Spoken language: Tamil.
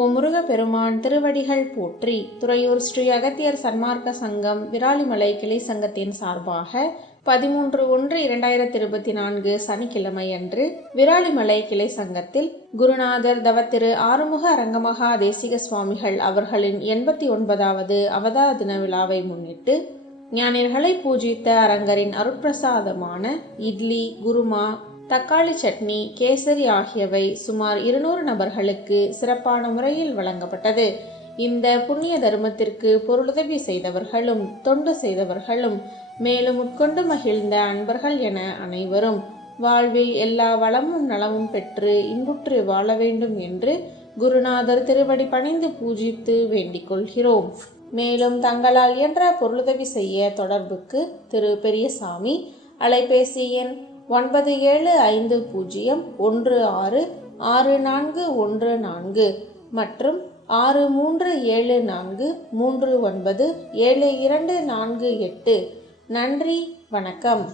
ஓ முருகப்பெருமான் திருவடிகள் போற்றி துறையூர் ஸ்ரீ அகத்தியர் சன்மார்க்க சங்கம் விராலிமலை கிளை சங்கத்தின் சார்பாக பதிமூன்று ஒன்று இரண்டாயிரத்தி இருபத்தி நான்கு சனிக்கிழமை அன்று விராலிமலை கிளை சங்கத்தில் குருநாதர் தவத்திரு ஆறுமுக அரங்கமகா தேசிக சுவாமிகள் அவர்களின் எண்பத்தி ஒன்பதாவது அவதார தின விழாவை முன்னிட்டு ஞானியர்களை பூஜித்த அரங்கரின் அருட்பிரசாதமான இட்லி குருமா தக்காளி சட்னி கேசரி ஆகியவை சுமார் இருநூறு நபர்களுக்கு சிறப்பான முறையில் வழங்கப்பட்டது. இந்த புண்ணிய தர்மத்திற்கு பொருளுதவி செய்தவர்களும் தொண்டு செய்தவர்களும் மேலும் உட்கொண்டு மகிழ்ந்த அன்பர்கள் என அனைவரும் வாழ்வில் எல்லா வளமும் நலமும் பெற்று இன்புற்று வாழ வேண்டும் என்று குருநாதர் திருவடி பணிந்து பூஜித்து வேண்டிக் கொள்கிறோம். மேலும் தங்களால் இயன்ற பொருளுதவி செய்ய தொடர்புக்கு திரு. பெரியசாமி அலைபேசி எண் ஒன்பது ஏழு ஐந்து பூஜ்ஜியம் ஒன்று ஆறு ஆறு நான்கு ஒன்று நான்கு மற்றும் ஆறு மூன்று ஏழு நான்கு மூன்று ஒன்பது ஏழு இரண்டு நான்கு எட்டு. நன்றி வணக்கம்.